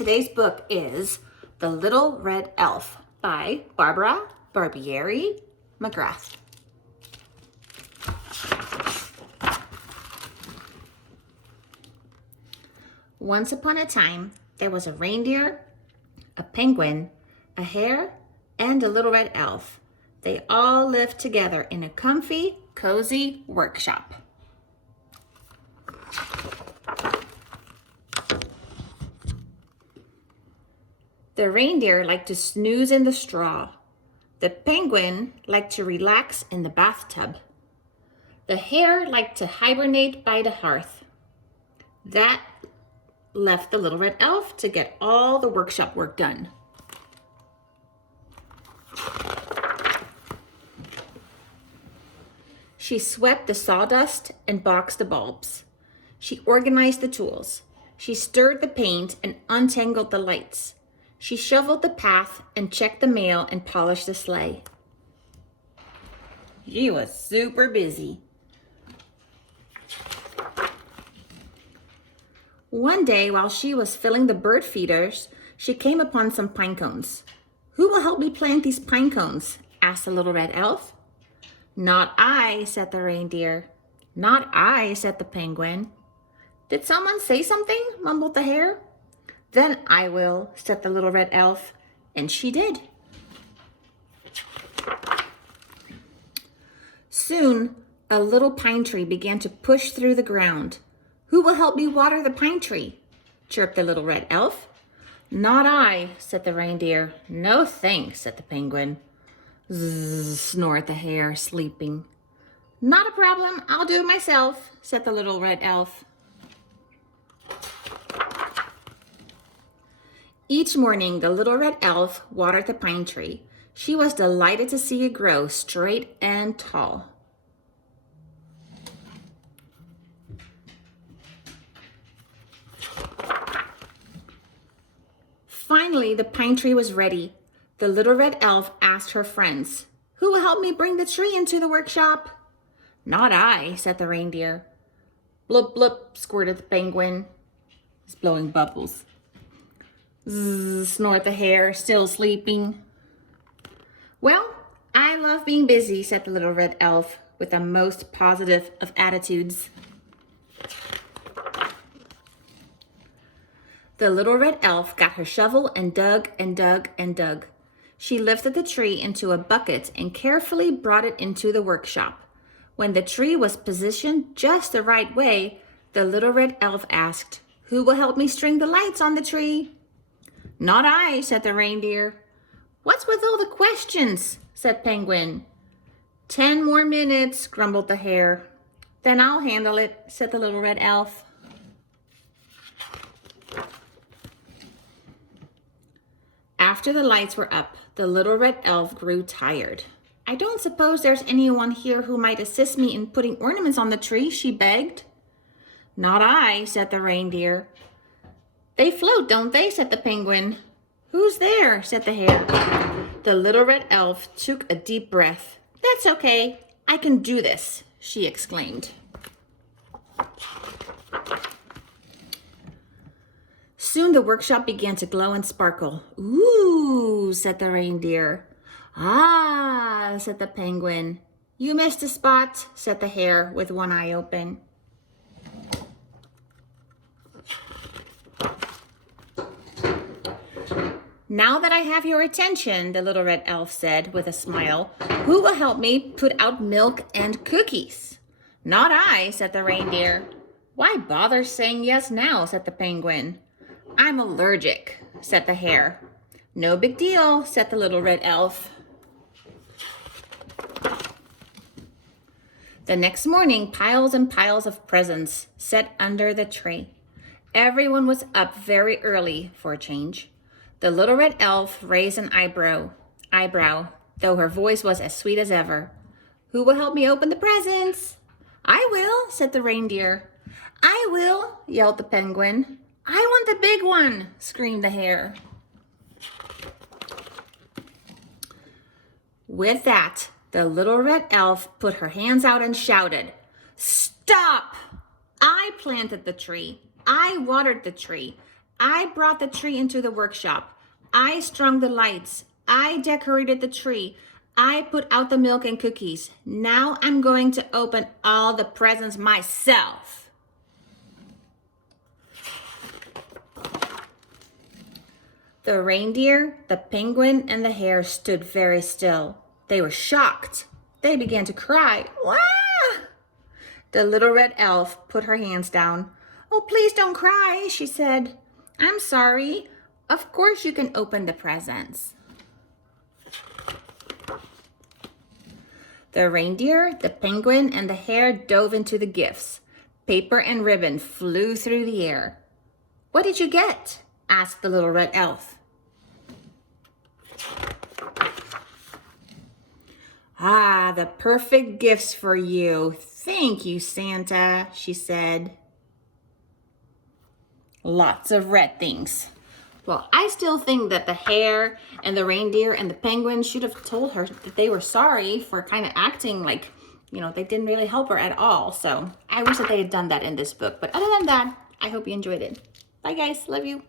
Today's book is The Little Red Elf by Barbara Barbieri McGrath. Once upon a time, there was a reindeer, a penguin, a hare, and a little red elf. They all lived together in a comfy, cozy workshop. The reindeer liked to snooze in the straw. The penguin liked to relax in the bathtub. The hare liked to hibernate by the hearth. That left the little red elf to get all the workshop work done. She swept the sawdust and boxed the bulbs. She organized the tools. She stirred the paint and untangled the lights. She shoveled the path and checked the mail and polished the sleigh. She was super busy. One day, while she was filling the bird feeders, she came upon some pine cones. "Who will help me plant these pine cones?" asked the little red elf. "Not I," said the reindeer. "Not I," said the penguin. "Did someone say something?" mumbled the hare. "Then I will," said the little red elf, and she did. Soon, a little pine tree began to push through the ground. "Who will help me water the pine tree?" chirped the little red elf. "Not I," said the reindeer. "No thanks," said the penguin. Zzz, snored the hare, sleeping. "Not a problem, I'll do it myself," said the little red elf. Each morning, the little red elf watered the pine tree. She was delighted to see it grow straight and tall. Finally, the pine tree was ready. The little red elf asked her friends, "Who will help me bring the tree into the workshop?" "Not I," said the reindeer. "Blub, blub," squirted the penguin. He's blowing bubbles. Zzz, snored the hare, still sleeping. "Well, I love being busy," said the little red elf with the most positive of attitudes. The little red elf got her shovel and dug and dug and dug. She lifted the tree into a bucket and carefully brought it into the workshop. When the tree was positioned just the right way, the little red elf asked, "Who will help me string the lights on the tree?" "Not I," said the reindeer. "What's with all the questions?" said Penguin. 10 more minutes, grumbled the hare. "Then I'll handle it," said the little red elf. After the lights were up, the little red elf grew tired. "I don't suppose there's anyone here who might assist me in putting ornaments on the tree," she begged. "Not I," said the reindeer. "They float, don't they?" said the penguin. "Who's there?" said the hare. The little red elf took a deep breath. "That's okay, I can do this," she exclaimed. Soon the workshop began to glow and sparkle. "Ooh," said the reindeer. "Ah," said the penguin. "You missed a spot," said the hare with one eye open. "Now that I have your attention," the little red elf said with a smile, "who will help me put out milk and cookies?" "Not I," said the reindeer. "Why bother saying yes now?" said the penguin. "I'm allergic," said the hare. "No big deal," said the little red elf. The next morning, piles and piles of presents sat under the tree. Everyone was up very early for a change. The little red elf raised an eyebrow, though her voice was as sweet as ever. "Who will help me open the presents?" "I will," said the reindeer. "I will," yelled the penguin. "I want the big one," screamed the hare. With that, the little red elf put her hands out and shouted, "Stop! I planted the tree. I watered the tree. I brought the tree into the workshop. I strung the lights. I decorated the tree. I put out the milk and cookies. Now I'm going to open all the presents myself. The reindeer, the penguin, and the hare stood very still. They were shocked. They began to cry. Wah! The little red elf put her hands down. Oh, please don't cry, she said. I'm sorry. Of course you can open the presents. The reindeer, the penguin, and the hare dove into the gifts. Paper and ribbon flew through the air. What did you get? Asked the little red elf. Ah, the perfect gifts for you. Thank you, Santa, she said. Lots of red things. Well, I still think that the hare and the reindeer and the penguin should have told her that they were sorry for kind of acting like, they didn't really help her at all. So I wish that they had done that in this book. But other than that, I hope you enjoyed it. Bye, guys. Love you.